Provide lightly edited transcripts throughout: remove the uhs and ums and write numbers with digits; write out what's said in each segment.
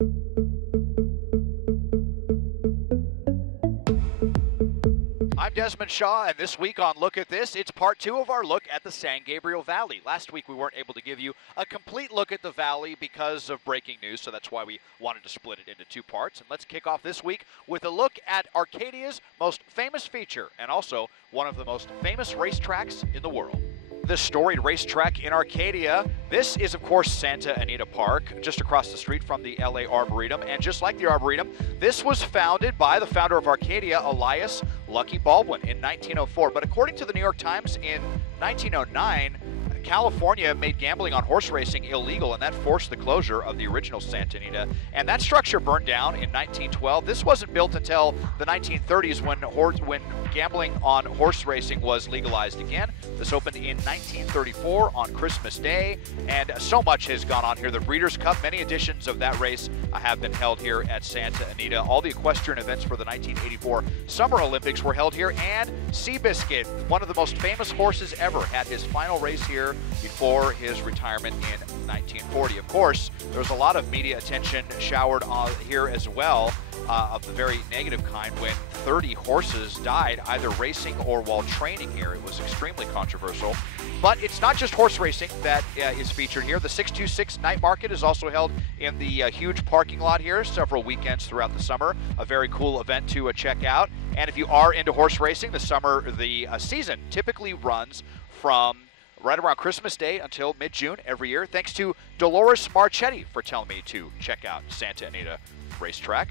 I'm Desmond Shaw, and this week on Look at This, it's part 2 of our look at the San Gabriel Valley. Last week we weren't able to give you a complete look at the valley because of breaking news, so that's why we wanted to split it into 2 parts. And let's kick off this week with a look at Arcadia's most famous feature, and also one of the most famous racetracks in the world. This storied racetrack in Arcadia. This is, of course, Santa Anita Park, just across the street from the LA Arboretum. And just like the Arboretum, this was founded by the founder of Arcadia, Elias Lucky Baldwin, in 1904. But according to the New York Times, in 1909, California made gambling on horse racing illegal, and that forced the closure of the original Santa Anita. And that structure burned down in 1912. This wasn't built until the 1930s when gambling on horse racing was legalized again. This opened in 1934 on Christmas Day, and so much has gone on here. The Breeders' Cup, many editions of that race have been held here at Santa Anita. All the equestrian events for the 1984 Summer Olympics were held here, and Seabiscuit, one of the most famous horses ever, had his final race here before his retirement in 1940. Of course, there was a lot of media attention showered on here as well, of the very negative kind, when 30 horses died either racing or while training here. It was extremely controversial. But it's not just horse racing that is featured here. The 626 Night Market is also held in the huge parking lot here several weekends throughout the summer. A very cool event to check out. And if you are into horse racing, the season typically runs from right around Christmas Day until mid-June every year. Thanks to Dolores Marchetti for telling me to check out Santa Anita Racetrack.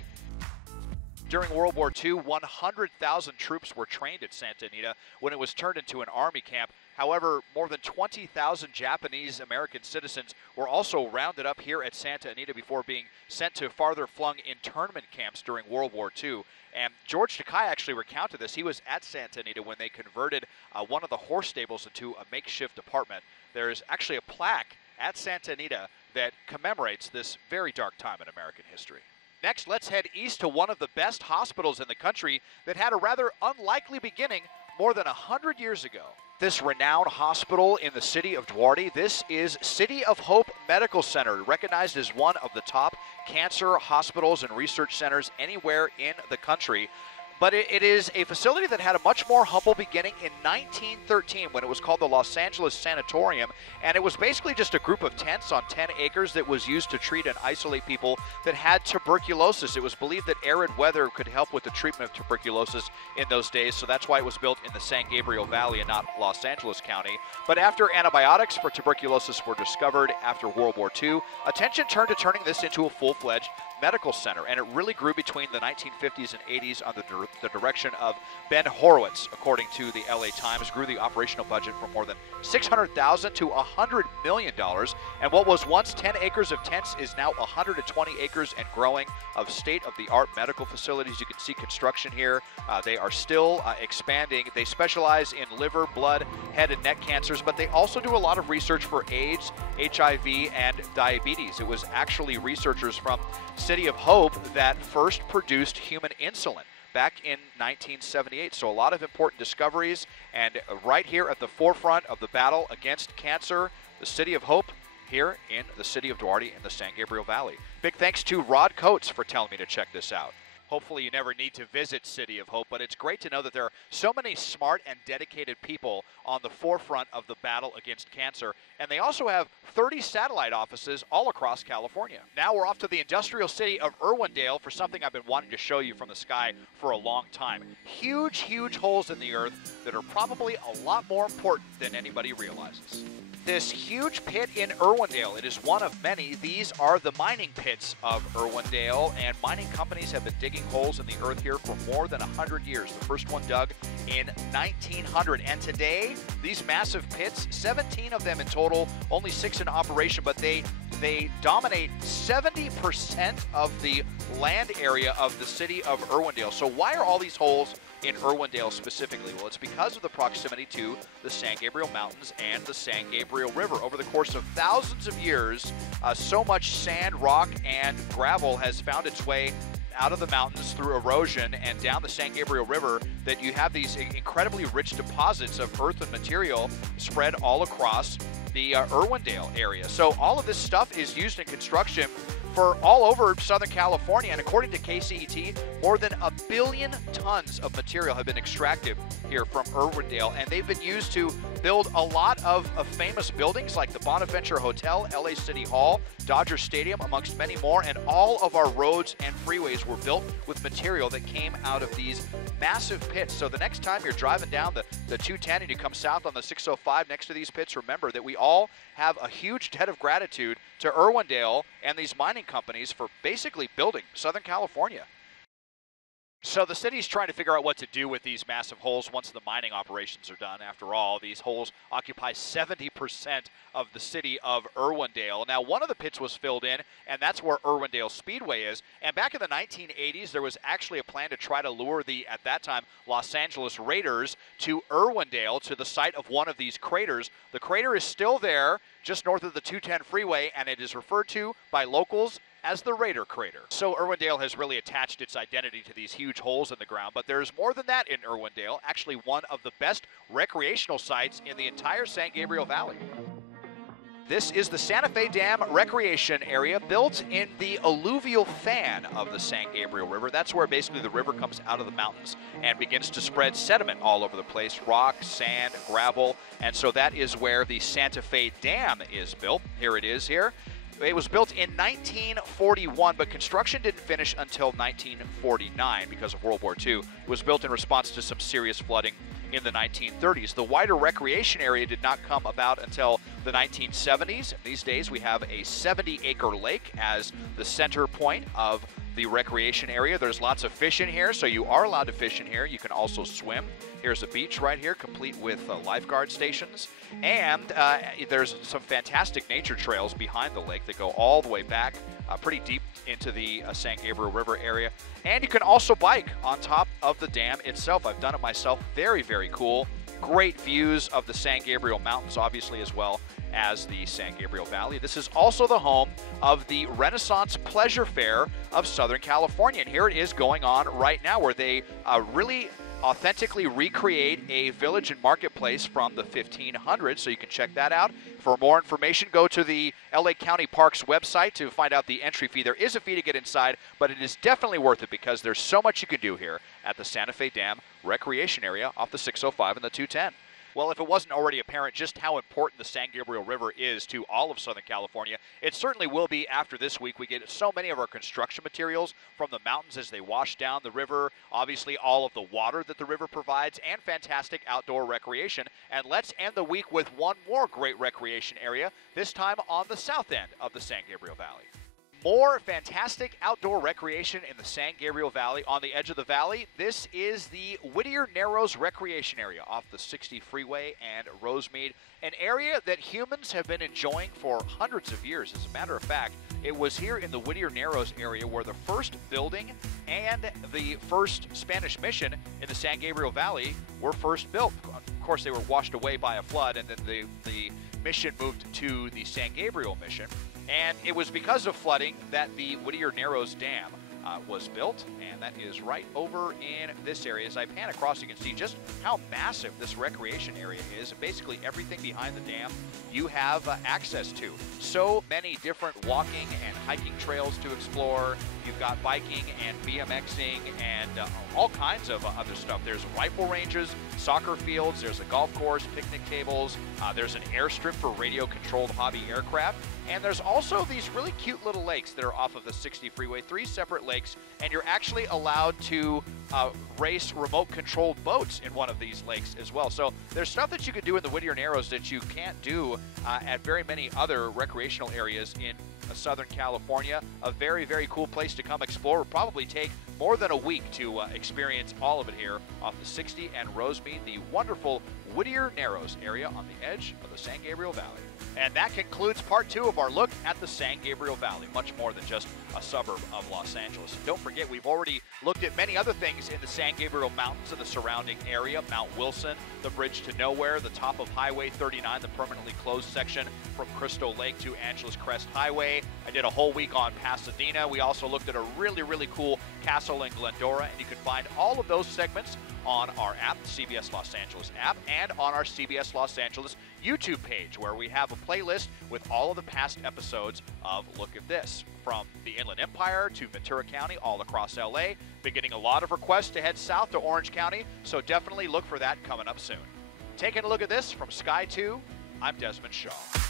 During World War II, 100,000 troops were trained at Santa Anita when it was turned into an army camp. However, more than 20,000 Japanese American citizens were also rounded up here at Santa Anita before being sent to farther flung internment camps during World War II. And George Takei actually recounted this. He was at Santa Anita when they converted one of the horse stables into a makeshift apartment. There's actually a plaque at Santa Anita that commemorates this very dark time in American history. Next, let's head east to one of the best hospitals in the country that had a rather unlikely beginning more than 100 years ago. This renowned hospital in the city of Duarte, this is City of Hope Medical Center, recognized as one of the top cancer hospitals and research centers anywhere in the country. But it is a facility that had a much more humble beginning in 1913 when it was called the Los Angeles Sanatorium, and it was basically just a group of tents on 10 acres that was used to treat and isolate people that had tuberculosis. It was believed that arid weather could help with the treatment of tuberculosis in those days, so that's why it was built in the San Gabriel Valley and not Los Angeles County. But after antibiotics for tuberculosis were discovered after World War II, attention turned to turning this into a full-fledged medical center, and it really grew between the 1950s and 80s under the direction of Ben Horowitz. According to the LA Times, grew the operational budget from more than $600,000 to $100 million, and what was once 10 acres of tents is now 120 acres and growing of state-of-the-art medical facilities. You can see construction here. They are still expanding. They specialize in liver, blood, head, and neck cancers, but they also do a lot of research for AIDS, HIV, and diabetes. It was actually researchers from City of Hope that first produced human insulin back in 1978. So a lot of important discoveries, and right here at the forefront of the battle against cancer, the City of Hope here in the city of Duarte in the San Gabriel Valley. Big thanks to Rod Coates for telling me to check this out. Hopefully you never need to visit City of Hope, but it's great to know that there are so many smart and dedicated people on the forefront of the battle against cancer. And they also have 30 satellite offices all across California. Now we're off to the industrial city of Irwindale for something I've been wanting to show you from the sky for a long time. Huge, huge holes in the earth that are probably a lot more important than anybody realizes. This huge pit in Irwindale, it is one of many. These are the mining pits of Irwindale, and mining companies have been digging holes in the earth here for more than 100 years. The first one dug in 1900, and today, these massive pits, 17 of them in total, only 6 in operation, but they dominate 70% of the land area of the city of Irwindale. So why are all these holes in Irwindale specifically? Well, it's because of the proximity to the San Gabriel Mountains and the San Gabriel River. Over the course of thousands of years, so much sand, rock, and gravel has found its way out of the mountains through erosion and down the San Gabriel River that you have these incredibly rich deposits of earth and material spread all across the Irwindale area. So all of this stuff is used in construction for all over Southern California. And according to KCET, more than 1 billion tons of material have been extracted here from Irwindale, and they've been used to build a lot of famous buildings like the Bonaventure Hotel, LA City Hall, Dodger Stadium, amongst many more. And all of our roads and freeways were built with material that came out of these massive pits. So the next time you're driving down the 210 and you come south on the 605 next to these pits, remember that we all have a huge debt of gratitude to Irwindale and these mining companies for basically building Southern California. So the city's trying to figure out what to do with these massive holes once the mining operations are done. After all, these holes occupy 70% of the city of Irwindale. Now, one of the pits was filled in, and that's where Irwindale Speedway is. And back in the 1980s, there was actually a plan to try to lure the, at that time, Los Angeles Raiders to Irwindale, to the site of one of these craters. The crater is still there, just north of the 210 freeway, and it is referred to by locals as the Raider Crater. So Irwindale has really attached its identity to these huge holes in the ground, but there's more than that in Irwindale, actually one of the best recreational sites in the entire San Gabriel Valley. This is the Santa Fe Dam Recreation Area, built in the alluvial fan of the San Gabriel River. That's where basically the river comes out of the mountains and begins to spread sediment all over the place, rock, sand, gravel, and so that is where the Santa Fe Dam is built. Here it is here. It was built in 1941, but construction didn't finish until 1949 because of World War II. It was built in response to some serious flooding in the 1930s. The wider recreation area did not come about until the 1970s. These days we have a 70-acre lake as the center point of the recreation area. There's lots of fish in here, so you are allowed to fish in here. You can also swim. Here's a beach right here, complete with lifeguard stations. And there's some fantastic nature trails behind the lake that go all the way back pretty deep into the San Gabriel River area. And you can also bike on top of the dam itself. I've done it myself. Very, very cool. Great views of the San Gabriel Mountains, obviously, as well as the San Gabriel Valley. This is also the home of the Renaissance Pleasure Fair of Southern California. And here it is going on right now, where they really authentically recreate a village and marketplace from the 1500s, so you can check that out. For more information, go to the LA County Parks website to find out the entry fee. There is a fee to get inside, but it is definitely worth it because there's so much you can do here at the Santa Fe Dam Recreation Area off the 605 and the 210. Well, if it wasn't already apparent just how important the San Gabriel River is to all of Southern California, it certainly will be after this week. We get so many of our construction materials from the mountains as they wash down the river, obviously all of the water that the river provides, and fantastic outdoor recreation. And let's end the week with one more great recreation area, this time on the south end of the San Gabriel Valley. More fantastic outdoor recreation in the San Gabriel Valley. On the edge of the valley, this is the Whittier Narrows Recreation Area off the 60 freeway and Rosemead, an area that humans have been enjoying for hundreds of years. As a matter of fact, it was here in the Whittier Narrows area where the first building and the first Spanish mission in the San Gabriel Valley were first built. Of course, they were washed away by a flood, and then the mission moved to the San Gabriel mission. And it was because of flooding that the Whittier Narrows Dam was built, and that is right over in this area. As I pan across, you can see just how massive this recreation area is. And basically everything behind the dam you have access to. So many different walking and hiking trails to explore. You've got biking and BMXing and all kinds of other stuff. There's rifle ranges, soccer fields, there's a golf course, picnic tables, there's an airstrip for radio-controlled hobby aircraft, and there's also these really cute little lakes that are off of the 60 freeway, 3 separate lakes, and you're actually allowed to race remote-controlled boats in one of these lakes as well. So there's stuff that you can do in the Whittier Narrows that you can't do at very many other recreational areas in Southern California. A very, very cool place to come explore. Will probably take more than a week to experience all of it here off the 60 and Rosemead, the wonderful Whittier Narrows area on the edge of the San Gabriel Valley. And that concludes part 2 of our look at the San Gabriel Valley, much more than just a suburb of Los Angeles. And don't forget, we've already looked at many other things in the San Gabriel Mountains and the surrounding area. Mount Wilson, the bridge to nowhere, the top of Highway 39, the permanently closed section from Crystal Lake to Angeles Crest Highway. I did a whole week on Pasadena. We also looked at a really, really cool castle in Glendora, and you can find all of those segments on our app, the CBS Los Angeles app, and on our CBS Los Angeles YouTube page, where we have a playlist with all of the past episodes of Look at This. from the Inland Empire to Ventura County, all across LA. Been getting a lot of requests to head south to Orange County, so definitely look for that coming up soon. Taking a look at this from Sky 2, I'm Desmond Shaw.